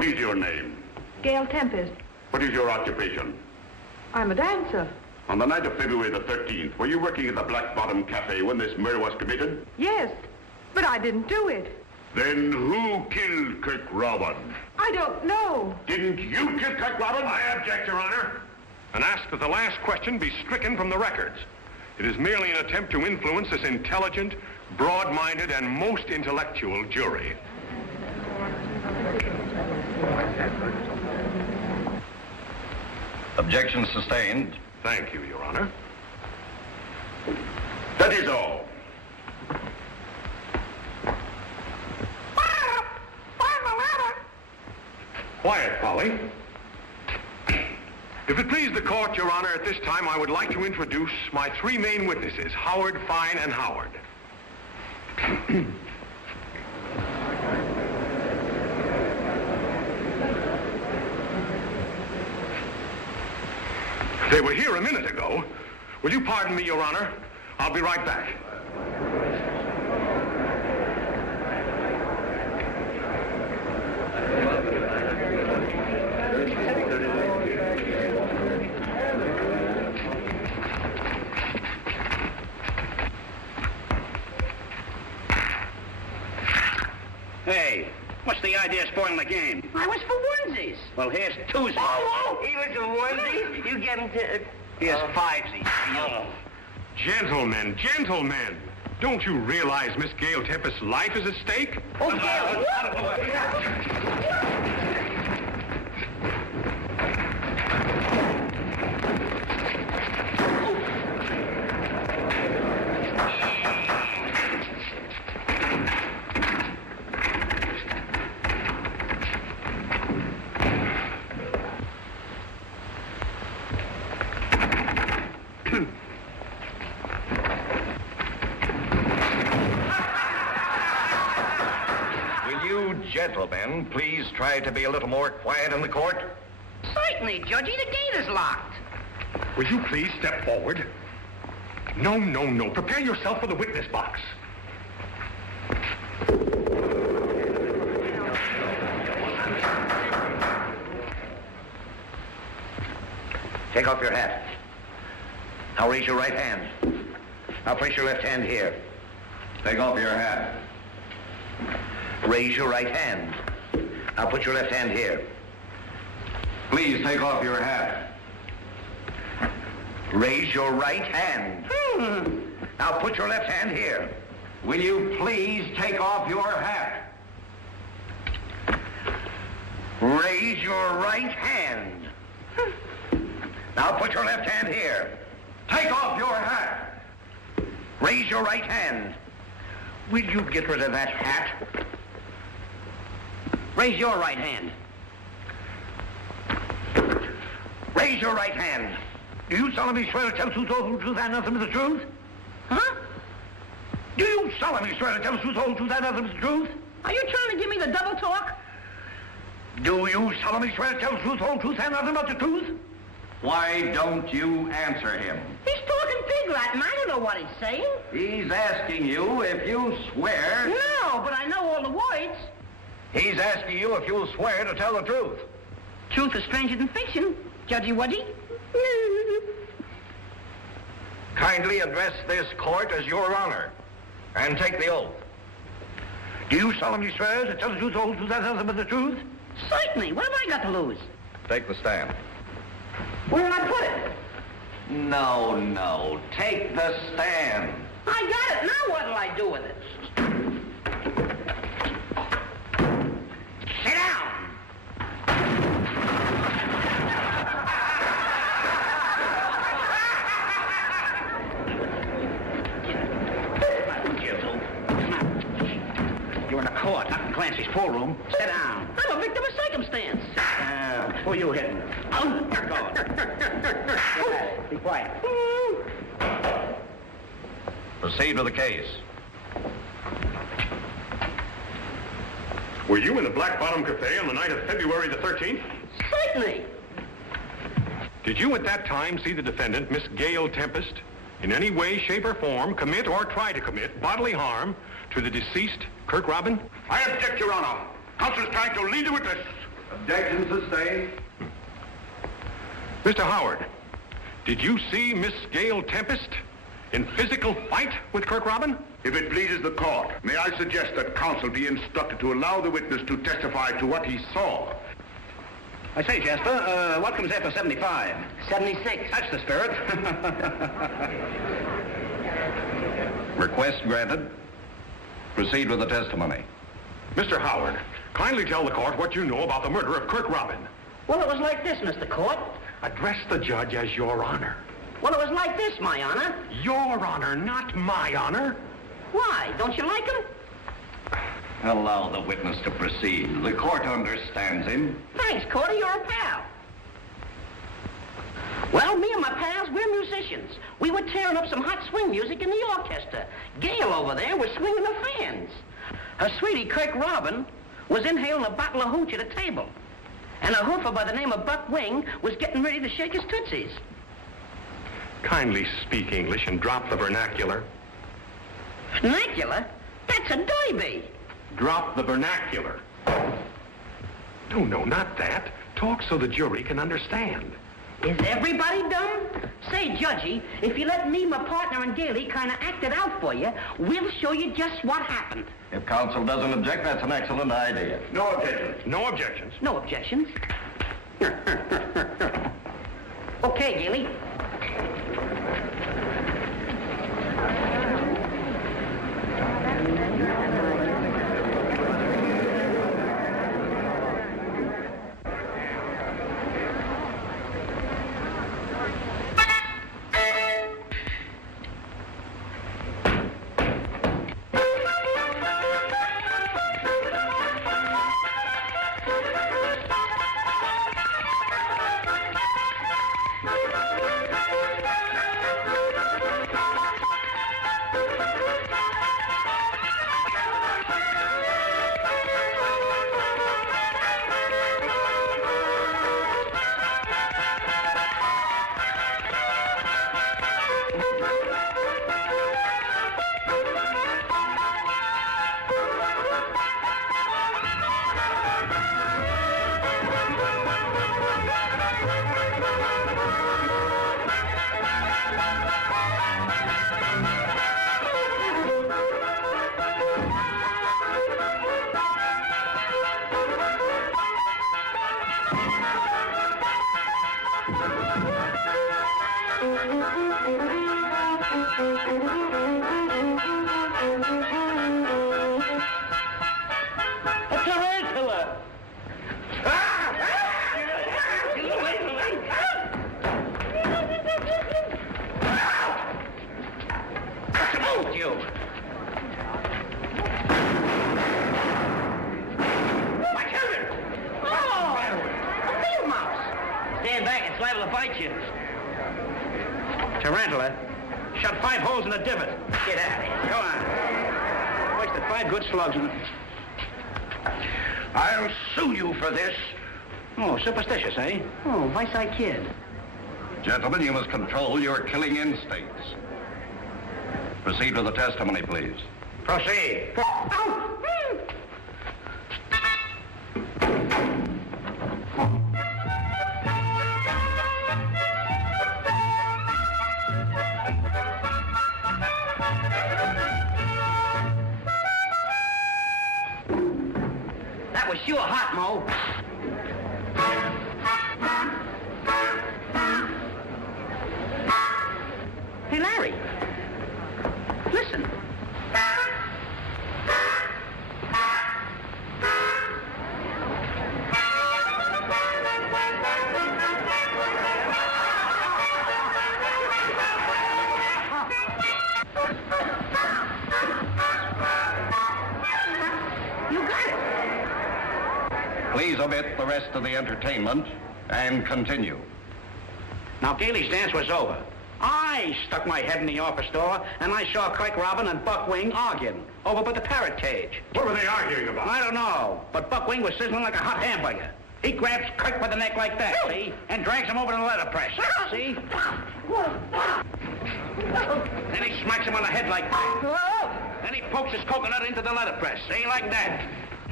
What is your name? Gail Tempest. What is your occupation? I'm a dancer. On the night of February the 13th, were you working at the Black Bottom Cafe when this murder was committed? Yes, but I didn't do it. Then who killed Kirk Robin? I don't know. Didn't you kill Kirk Robin? I object, Your Honor, and ask that the last question be stricken from the records. It is merely an attempt to influence this intelligent, broad-minded, and most intellectual jury. Objection sustained. Thank you, Your Honor. That is all. Quiet, Polly. If it please the court, Your Honor, at this time I would like to introduce my three main witnesses, Howard, Fine, and Howard. They were here a minute ago. Will you pardon me, Your Honor? I'll be right back. Hey, what's the idea of spoiling the game? I was for onesies. Well, here's twosies. Oh, he was for onesies? You get him to... Here's fivesies. Gentlemen, gentlemen, don't you realize Miss Gail Tempest's life is at stake? Oh, Gail. Gentlemen, please try to be a little more quiet in the court. Certainly, Judgy. The gate is locked. Will you please step forward? No, no, no. Prepare yourself for the witness box. Take off your hat. Now raise your right hand. Now place your left hand here. Take off your hat. Raise your right hand. Now put your left hand here. Please take off your hat. Raise your right hand. Now put your left hand here. Will you please take off your hat? Raise your right hand. Now put your left hand here. Take off your hat. Raise your right hand. Will you get rid of that hat? Raise your right hand. Raise your right hand. Do you solemnly swear to tell the truth, the whole truth, and nothing but the truth? Huh? Do you solemnly swear to tell the truth, the whole truth, and nothing but the truth? Are you trying to give me the double talk? Do you solemnly swear to tell the truth, the whole truth, and nothing but the truth? Why don't you answer him? He's talking pig Latin. I don't know what he's saying. He's asking you if you swear... No, but I know all the words. He's asking you if you'll swear to tell the truth. Truth is stranger than fiction, Judgy Wudgy. Kindly address this court as Your Honor, and take the oath. Do you solemnly swear to tell the truth, the whole truth, and nothing but the truth? Certainly. What have I got to lose? Take the stand. Where did I put it? No, no. Take the stand. I got it. Now what'll I do with it? Sit down. You're in a court, not in Clancy's pool room. Sit down. I'm a victim of circumstance. Who are you hitting? Oh, Be quiet. Proceed with the case. Were you in the Black Bottom Cafe on the night of February the 13th? certainly. Did you at that time see the defendant, Miss Gail Tempest, in any way, shape, or form commit or try to commit bodily harm to the deceased Kirk Robin? I object, Your Honor. Counsel is trying to lead the witness. Objection sustained. Mr. Howard, did you see Miss Gail Tempest in physical fight with Kirk Robin? If it pleases the court, may I suggest that counsel be instructed to allow the witness to testify to what he saw? I say, Jasper, what comes after 75? 76. That's the spirit. Request granted. Proceed with the testimony. Mr. Howard, kindly tell the court what you know about the murder of Kirk Robin. Well, it was like this, Mr. Court. Address the judge as Your Honor. Well, it was like this, my honor. Your Honor, not my honor. Why? Don't you like him? Allow the witness to proceed. The court understands him. Thanks, Corte. You're a pal. Well, me and my pals, we're musicians. We were tearing up some hot swing music in the orchestra. Gail over there was swinging the fans. Her sweetie, Kirk Robin, was inhaling a bottle of hooch at a table. And a hoofer by the name of Buck Wing was getting ready to shake his tootsies. Kindly speak English and drop the vernacular. Vernacular? That's a derby. Drop the vernacular. No, not that. Talk so the jury can understand. Is everybody dumb? Say, Judgy, if you let me, my partner, and Gailey kind of act it out for you, we'll show you just what happened. If counsel doesn't object, that's an excellent idea. No objections. No objections. No objections. Okay, Gailey. Tarantula shot 5 holes in the divot. Get out of here. Go on. Wasted 5 good slugs in it. I'll sue you for this. Oh, superstitious, eh? Oh, Vice Kid. Gentlemen, you must control your killing instincts. Proceed with the testimony, please. Proceed. That was sure hot, Mo. Hey, Larry. Listen. You got it. Please omit the rest of the entertainment and continue. Now, Gailey's dance was over. I stuck my head in the office door, and I saw Kirk Robin and Buck Wing arguing over by the parrot cage. What were they arguing about? I don't know, but Buck Wing was sizzling like a hot hamburger. He grabs Kirk by the neck like that, see? And drags him over to the letterpress, see? Then he smacks him on the head like that. Then he pokes his coconut into the letterpress, see? Like that.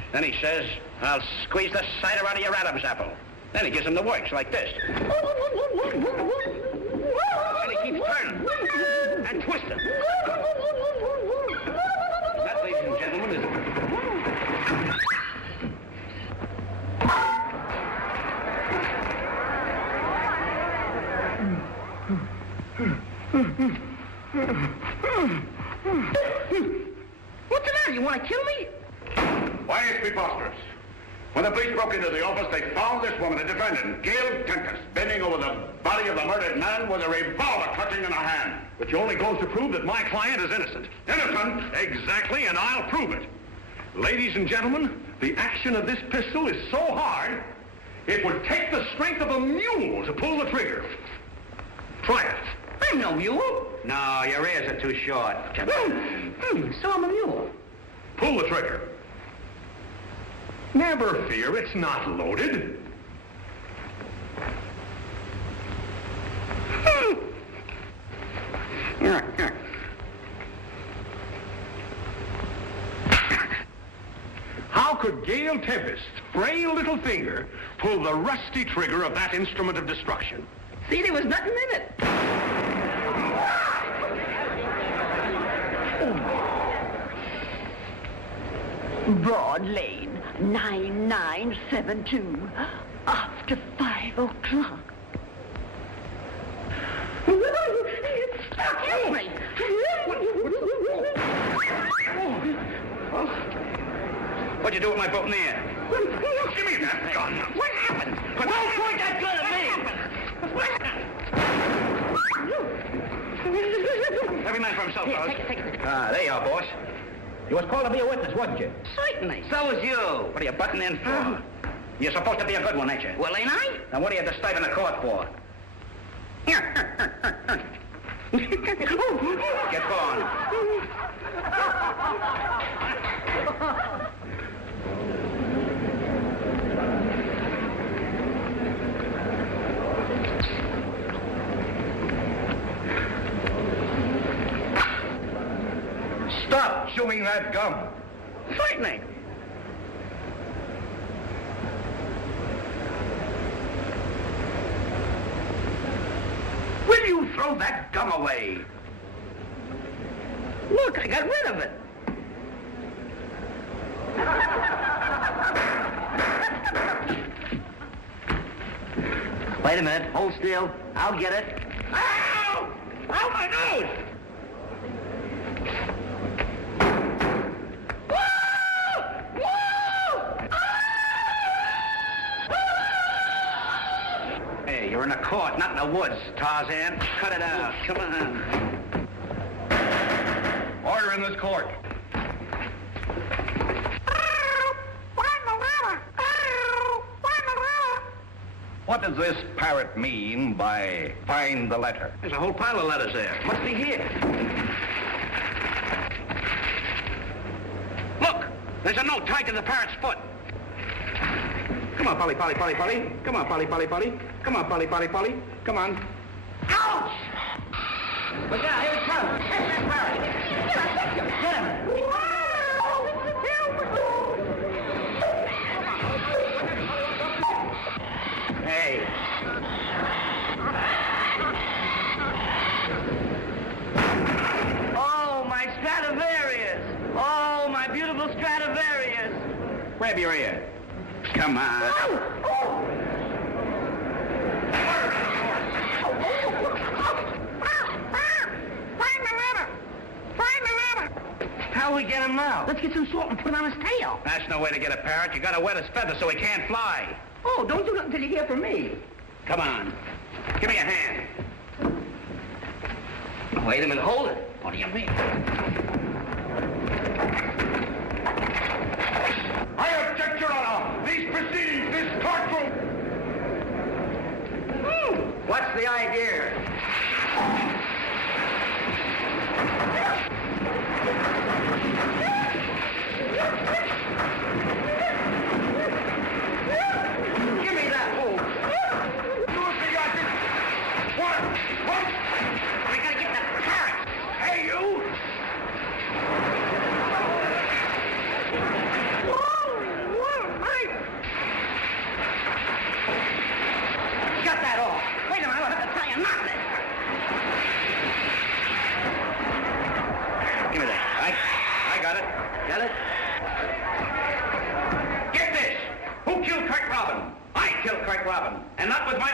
Then he says, I'll squeeze the cider out of your Adam's apple. Then he gives him the works like this. And he keeps turning and twisting. That, ladies and gentlemen, is... What's the matter? You want to kill me? Why, it's preposterous. When the police broke into the office, they found this woman, the defendant, Gail Tempest, bending over the body of the murdered man with a revolver clutching in her hand. Which only goes to prove that my client is innocent. Innocent? Exactly, and I'll prove it. Ladies and gentlemen, the action of this pistol is so hard, it would take the strength of a mule to pull the trigger. Try it. I'm no mule. No, your ears are too short. So I'm a mule. Pull the trigger. Never fear, it's not loaded. How could Gail Tempest's frail little finger pull the rusty trigger of that instrument of destruction? See, there was nothing in it. Broad Lane, 9972, after 5 o'clock. Excuse me. What'd you do with my boutonniere? Give me that gun. What happened? But Don't point that gun at me. Every man for himself, Here, fellas. take it. There you are, boss. You was called to be a witness, wasn't you? Certainly. So was you. What are you butting in for? You're supposed to be a good one, ain't you? Well, ain't I? Now, what are you disturbing the court for? Get going. Stop chewing that gum. Certainly. Will you throw that gum away? Look, I got rid of it. Wait a minute. Hold still. I'll get it. Ow! Ow, my nose! Hey, you're in the court, not in the woods, Tarzan. Cut it out. Come on. Order in this court. What does this parrot mean by find the letter? There's a whole pile of letters there. Must be here. Look! There's a note tied to the parrot's foot. Come on, Polly, Polly, Polly, Polly. Come on, Polly, Polly, Polly. Come on, Polly, Polly, Polly. Come on. Ouch! Look out, here it comes. Catch that parrot. Get him. Hey. Oh, my Stradivarius. Oh, my beautiful Stradivarius. Grab your ear. Come on. How we get him now? Let's get some salt and put it on his tail. That's no way to get a parrot. You gotta wet his feathers so he can't fly. Oh, don't do nothing until you hear from me. Come on. Give me a hand. Wait a minute, hold it. What do you mean? I object, Your Honor. These proceedings, this courtroom. What's the idea? Give me that hole. What? We gotta get the parrot. Hey, you!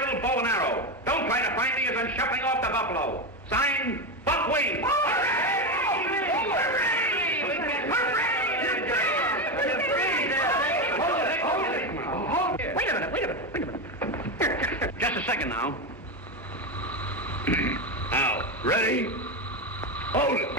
little bow and arrow. Don't try to find me as I'm shuffling off the buffalo. Signed, Buckwing. Wait a minute. Just a second now. Now, ready? Hold it.